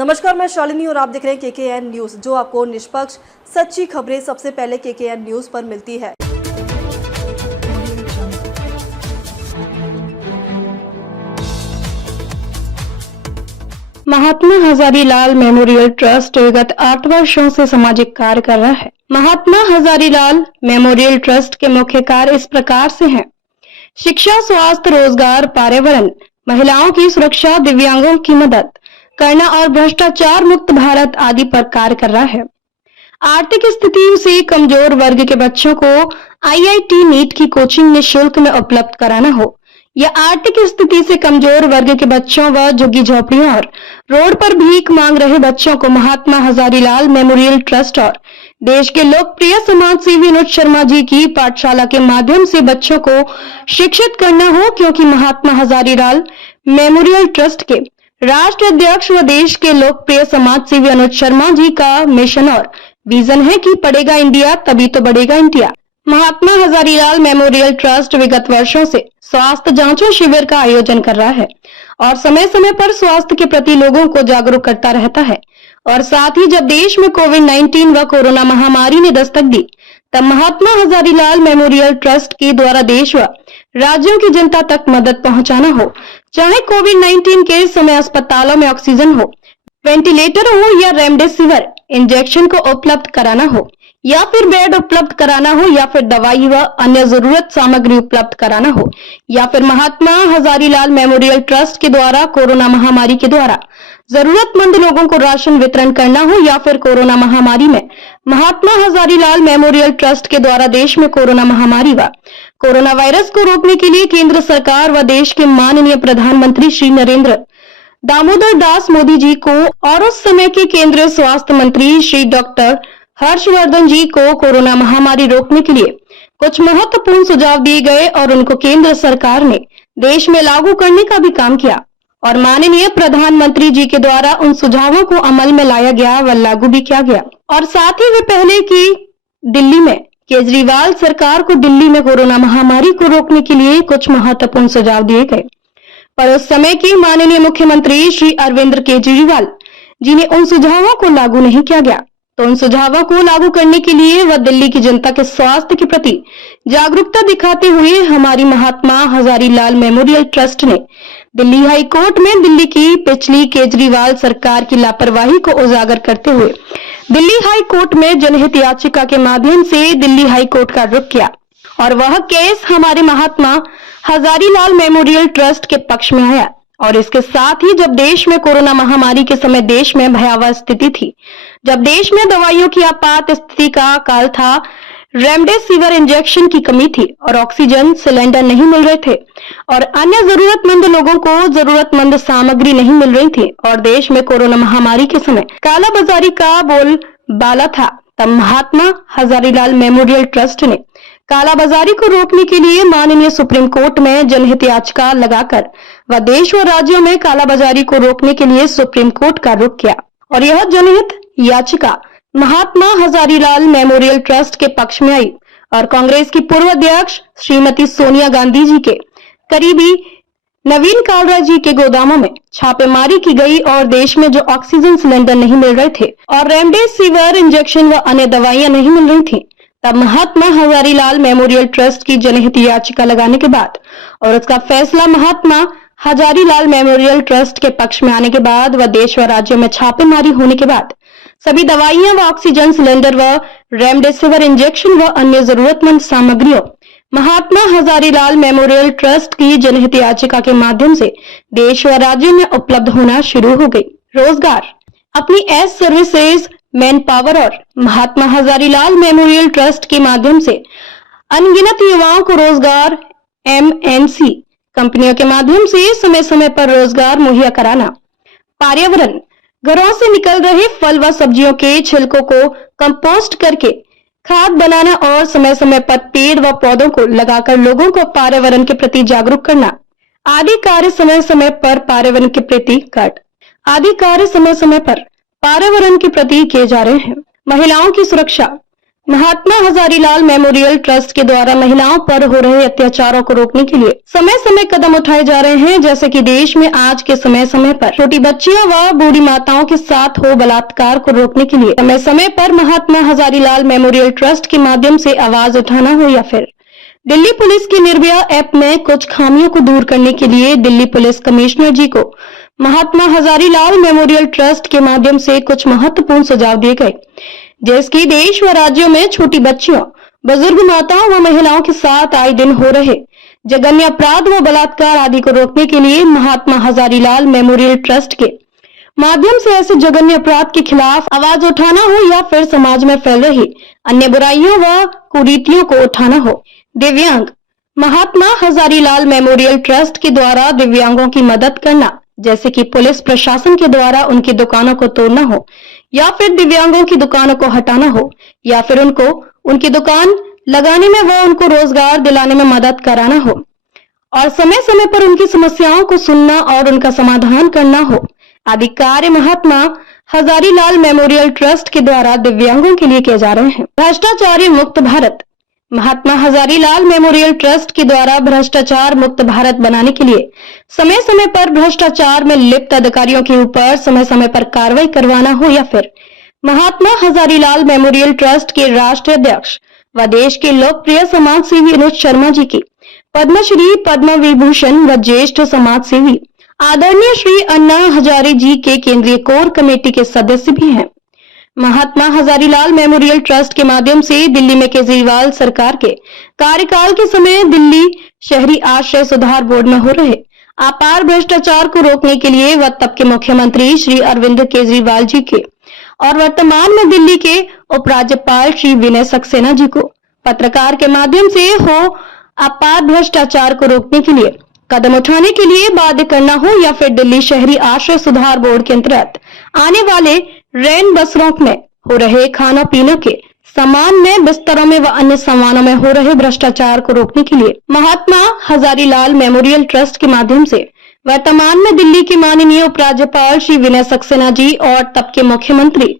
नमस्कार, मैं शालिनी और आप देख रहे हैं केकेएन न्यूज, जो आपको निष्पक्ष सच्ची खबरें सबसे पहले केकेएन न्यूज पर मिलती है। महात्मा हजारीलाल मेमोरियल ट्रस्ट विगत 8 वर्षों से सामाजिक कार्य कर रहा है। महात्मा हजारीलाल मेमोरियल ट्रस्ट के मुख्य कार्य इस प्रकार से हैं: शिक्षा, स्वास्थ्य, रोजगार, पर्यावरण, महिलाओं की सुरक्षा, दिव्यांगों की मदद करना और भ्रष्टाचार मुक्त भारत आदि पर कार्य कर रहा है। आर्थिक स्थिति से कमजोर वर्ग के बच्चों को आईआईटी नीट की कोचिंग निःशुल्क में उपलब्ध कराना हो, या आर्थिक स्थिति से कमजोर वर्ग के बच्चों व झुग्गी झोपड़ियों और रोड पर भीख मांग रहे बच्चों को महात्मा हजारीलाल मेमोरियल ट्रस्ट और देश के लोकप्रिय समाज सेवी अनुज शर्मा जी की पाठशाला के माध्यम से बच्चों को शिक्षित करना हो, क्योंकि महात्मा हजारीलाल मेमोरियल ट्रस्ट के राष्ट्र अध्यक्ष व देश के लोकप्रिय समाज सेवी अनुज शर्मा जी का मिशन और विजन है कि पढ़ेगा इंडिया तभी तो बढ़ेगा इंडिया। महात्मा हजारीलाल मेमोरियल ट्रस्ट विगत वर्षों से स्वास्थ्य जांचों शिविर का आयोजन कर रहा है और समय समय पर स्वास्थ्य के प्रति लोगों को जागरूक करता रहता है। और साथ ही जब देश में कोविड-19 व कोरोना महामारी ने दस्तक दी, तब महात्मा हजारीलाल मेमोरियल ट्रस्ट के द्वारा देश व राज्यों की जनता तक मदद पहुंचाना हो, चाहे कोविड-19 के समय अस्पतालों में ऑक्सीजन हो, वेंटिलेटर हो या रेमडेसिविर इंजेक्शन को उपलब्ध कराना हो, या फिर बेड उपलब्ध कराना हो, या फिर दवाई व अन्य जरूरत सामग्री उपलब्ध कराना हो, या फिर महात्मा हजारीलाल मेमोरियल ट्रस्ट के द्वारा कोरोना महामारी के द्वारा जरूरतमंद लोगों को राशन वितरण करना हो, या फिर कोरोना महामारी में महात्मा हजारीलाल मेमोरियल ट्रस्ट के द्वारा देश में कोरोना महामारी व कोरोना वायरस को रोकने के लिए केंद्र सरकार व देश के माननीय प्रधानमंत्री श्री नरेंद्र दामोदर दास मोदी जी को और उस समय के केंद्रीय स्वास्थ्य मंत्री श्री डॉक्टर हर्षवर्धन जी को कोरोना महामारी रोकने के लिए कुछ महत्वपूर्ण सुझाव दिए गए और उनको केंद्र सरकार ने देश में लागू करने का भी काम किया और माननीय प्रधानमंत्री जी के द्वारा उन सुझावों को अमल में लाया गया व लागू भी किया गया। और साथ ही वे पहले की दिल्ली में केजरीवाल सरकार को दिल्ली में कोरोना महामारी को रोकने के लिए कुछ महत्वपूर्ण सुझाव दिए गए, पर उस समय की माननीय मुख्यमंत्री श्री अरविंद केजरीवाल जी ने उन सुझावों को लागू नहीं किया गया। तो उन सुझावों को लागू करने के लिए व दिल्ली की जनता के स्वास्थ्य के प्रति जागरूकता दिखाते हुए हमारी महात्मा हजारीलाल मेमोरियल ट्रस्ट ने दिल्ली हाई कोर्ट में दिल्ली की पिछली केजरीवाल सरकार की लापरवाही को उजागर करते हुए दिल्ली हाई कोर्ट में जनहित याचिका के माध्यम से दिल्ली हाई कोर्ट का रुख किया और वह केस हमारे महात्मा हजारीलाल मेमोरियल ट्रस्ट के पक्ष में आया। और इसके साथ ही जब देश में कोरोना महामारी के समय देश में भयावह स्थिति थी, जब देश में दवाइयों की आपात स्थिति का काल था, रेमडेसिविर इंजेक्शन की कमी थी और ऑक्सीजन सिलेंडर नहीं मिल रहे थे और अन्य जरूरतमंद लोगों को जरूरतमंद सामग्री नहीं मिल रही थी और देश में कोरोना महामारी के समय कालाबाजारी का बोलबाला था, तब महात्मा हजारीलाल मेमोरियल ट्रस्ट ने कालाबाजारी को रोकने के लिए माननीय सुप्रीम कोर्ट में जनहित याचिका लगाकर व देश व राज्यों में कालाबाजारी को रोकने के लिए सुप्रीम कोर्ट का रुख किया। और यह जनहित याचिका महात्मा हजारीलाल मेमोरियल ट्रस्ट के पक्ष में आई और कांग्रेस की पूर्व अध्यक्ष श्रीमती सोनिया गांधी जी के करीबी नवीन कालरा जी के गोदामों में छापेमारी की गई और देश में जो ऑक्सीजन सिलेंडर नहीं मिल रहे थे और रेमडेसिविर इंजेक्शन व अन्य दवाइयां नहीं मिल रही थी, तब महात्मा हजारीलाल मेमोरियल ट्रस्ट की जनहित याचिका लगाने के बाद और उसका फैसला महात्मा हजारीलाल मेमोरियल ट्रस्ट के पक्ष में आने के बाद व देश व राज्यों में छापेमारी होने के बाद सभी दवाइयां व ऑक्सीजन सिलेंडर व रेमडेसिविर इंजेक्शन व अन्य जरूरतमंद सामग्रियों महात्मा हजारीलाल मेमोरियल ट्रस्ट की जनहित याचिका के माध्यम से देश व राज्यों में उपलब्ध होना शुरू हो गई। रोजगार, अपनी एस सर्विसेज मैन पावर और महात्मा हजारीलाल मेमोरियल ट्रस्ट के माध्यम से अनगिनत युवाओं को रोजगार एमएनसी कंपनियों के माध्यम से समय समय पर रोजगार मुहैया कराना। पर्यावरण, घरों से निकल रहे फल व सब्जियों के छिलकों को कंपोस्ट करके खाद बनाना और समय समय पर पेड़ व पौधों को लगाकर लोगों को पर्यावरण के प्रति जागरूक करना आदि कार्य समय समय पर पर्यावरण के प्रति किए जा रहे हैं। महिलाओं की सुरक्षा, महात्मा हजारीलाल मेमोरियल ट्रस्ट के द्वारा महिलाओं पर हो रहे अत्याचारों को रोकने के लिए समय समय कदम उठाए जा रहे हैं, जैसे कि देश में आज के समय समय पर छोटी बच्चियों व बूढ़ी माताओं के साथ हो बलात्कार को रोकने के लिए समय समय पर महात्मा हजारीलाल मेमोरियल ट्रस्ट के माध्यम से आवाज उठाना हो, या फिर दिल्ली पुलिस की निर्भया ऐप में कुछ खामियों को दूर करने के लिए दिल्ली पुलिस कमिश्नर जी को महात्मा हजारीलाल मेमोरियल ट्रस्ट के माध्यम से कुछ महत्वपूर्ण सुझाव दिए गए, जिसकी देश व राज्यों में छोटी बच्चियों, बुजुर्ग माताओं व महिलाओं के साथ आए दिन हो रहे जघन्य अपराध व बलात्कार आदि को रोकने के लिए महात्मा हजारीलाल मेमोरियल ट्रस्ट के माध्यम से ऐसे जघन्य अपराध के खिलाफ आवाज उठाना हो, या फिर समाज में फैल रही अन्य बुराइयों व कुरीतियों को उठाना हो। दिव्यांग महात्मा हजारीलाल मेमोरियल ट्रस्ट के द्वारा दिव्यांगों की मदद करना, जैसे कि पुलिस प्रशासन के द्वारा उनकी दुकानों को तोड़ना हो, या फिर दिव्यांगों की दुकानों को हटाना हो, या फिर उनको उनकी दुकान लगाने में व उनको रोजगार दिलाने में मदद कराना हो, और समय समय पर उनकी समस्याओं को सुनना और उनका समाधान करना हो आदि कार्य महात्मा हजारीलाल मेमोरियल ट्रस्ट के द्वारा दिव्यांगों के लिए किए जा रहे हैं। भ्रष्टाचार मुक्त भारत महात्मा हजारीलाल मेमोरियल ट्रस्ट के द्वारा भ्रष्टाचार मुक्त भारत बनाने के लिए समय समय पर भ्रष्टाचार में लिप्त अधिकारियों के ऊपर समय समय पर कार्रवाई करवाना हो, या फिर महात्मा हजारीलाल मेमोरियल ट्रस्ट के राष्ट्रीय अध्यक्ष व देश के लोकप्रिय समाज सेवी अनुज शर्मा जी की पद्मश्री, पद्म विभूषण व ज्येष्ठ समाज सेवी आदरणीय श्री अन्ना हजारे जी के केंद्रीय कोर कमेटी के सदस्य भी हैं। महात्मा हजारीलाल मेमोरियल ट्रस्ट के माध्यम से दिल्ली में केजरीवाल सरकार के कार्यकाल के समय दिल्ली शहरी आश्रय सुधार बोर्ड में हो रहे अपार भ्रष्टाचार को रोकने के लिए व तब के मुख्यमंत्री श्री अरविंद केजरीवाल जी के और वर्तमान में दिल्ली के उपराज्यपाल श्री विनय सक्सेना जी को पत्रकार के माध्यम से हो अपार भ्रष्टाचार को रोकने के लिए कदम उठाने के लिए बाध्य करना हो, या फिर दिल्ली शहरी आश्रय सुधार बोर्ड के अंतर्गत आने वाले रैन बसरों में हो रहे खाना पीने के सामान में, बिस्तरों में व अन्य सामानों में हो रहे भ्रष्टाचार को रोकने के लिए महात्मा हजारीलाल मेमोरियल ट्रस्ट के माध्यम से वर्तमान में दिल्ली के माननीय उपराज्यपाल श्री विनय सक्सेना जी और तब के मुख्यमंत्री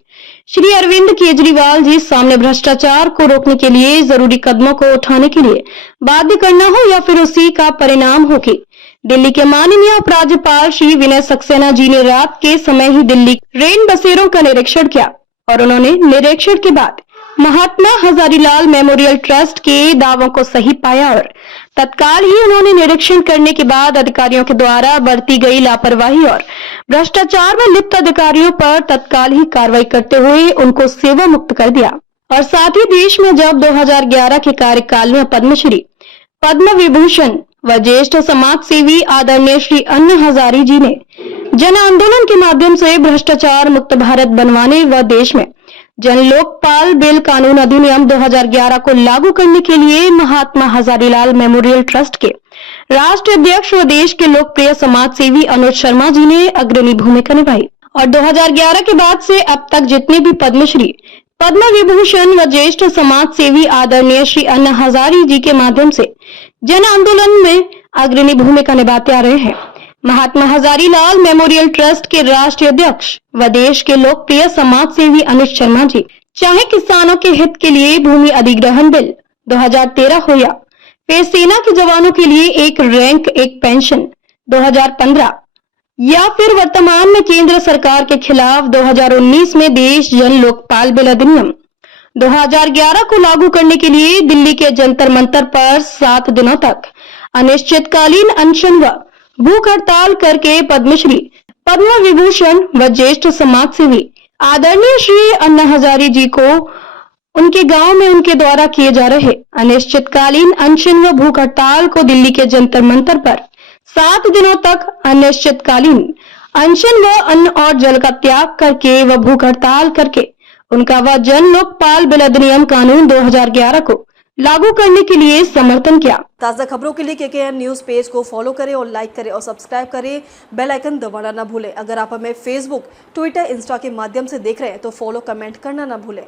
श्री अरविंद केजरीवाल जी सामने भ्रष्टाचार को रोकने के लिए जरूरी कदमों को उठाने के लिए बाध्य करना हो, या फिर उसी का परिणाम हो कि दिल्ली के माननीय उपराज्यपाल श्री विनय सक्सेना जी ने रात के समय ही दिल्ली रेन बसेरों का निरीक्षण किया, और उन्होंने निरीक्षण के बाद महात्मा हजारीलाल मेमोरियल ट्रस्ट के दावों को सही पाया, और तत्काल ही उन्होंने निरीक्षण करने के बाद अधिकारियों के द्वारा बरती गई लापरवाही और भ्रष्टाचार में लिप्त अधिकारियों पर तत्काल ही कार्रवाई करते हुए उनको सेवा मुक्त कर दिया। और साथ ही देश में जब 2011 के कार्यकाल में पद्मश्री, पद्म विभूषण व ज्येष्ठ समाज सेवी आदरणीय श्री अन्ना हजारे जी ने जन आंदोलन के माध्यम से भ्रष्टाचार मुक्त भारत बनवाने व देश में जन लोकपाल बिल कानून अधिनियम 2011 को लागू करने के लिए महात्मा हजारीलाल मेमोरियल ट्रस्ट के राष्ट्रीय अध्यक्ष व देश के लोकप्रिय समाज सेवी अनुज शर्मा जी ने अग्रणी भूमिका निभाई, और 2011 के बाद से अब तक जितने भी पद्मश्री, पद्म विभूषण व ज्येष्ठ समाज सेवी आदरणीय श्री अन्ना हजारे जी के माध्यम से जन आंदोलन में अग्रणी भूमिका निभाते आ रहे हैं। महात्मा हजारीलाल मेमोरियल ट्रस्ट के राष्ट्रीय अध्यक्ष व देश के लोकप्रिय समाज सेवी अनुज शर्मा जी चाहे किसानों के हित के लिए भूमि अधिग्रहण बिल 2013 हो, या फिर सेना के जवानों के लिए एक रैंक एक पेंशन 2015, या फिर वर्तमान में केंद्र सरकार के खिलाफ 2019 में देश जन लोकपाल बिल अधिनियम 2011 को लागू करने के लिए दिल्ली के जंतर मंतर पर 7 दिनों तक अनिश्चितकालीन अनशन व भूख हड़ताल करके पद्मश्री, पद्म विभूषण व ज्येष्ठ समाज सेवी आदरणीय श्री अन्ना हजारे जी को उनके गांव में उनके द्वारा किए जा रहे अनिश्चितकालीन अनशन व भूख हड़ताल को दिल्ली के जंतर मंतर पर 7 दिनों तक अनिश्चितकालीन अनशन व अन्न और जल का त्याग करके व भूख हड़ताल करके उनका व जन लोकपाल बिल अधिनियम कानून 2011 को लागू करने के लिए समर्थन किया। ताज़ा खबरों के लिए KKN न्यूज़ पेज को फॉलो करें और लाइक करें और सब्सक्राइब करें, बेल आइकन दबाना ना भूलें। अगर आप हमें फेसबुक, ट्विटर, इंस्टा के माध्यम से देख रहे हैं तो फॉलो, कमेंट करना ना भूलें।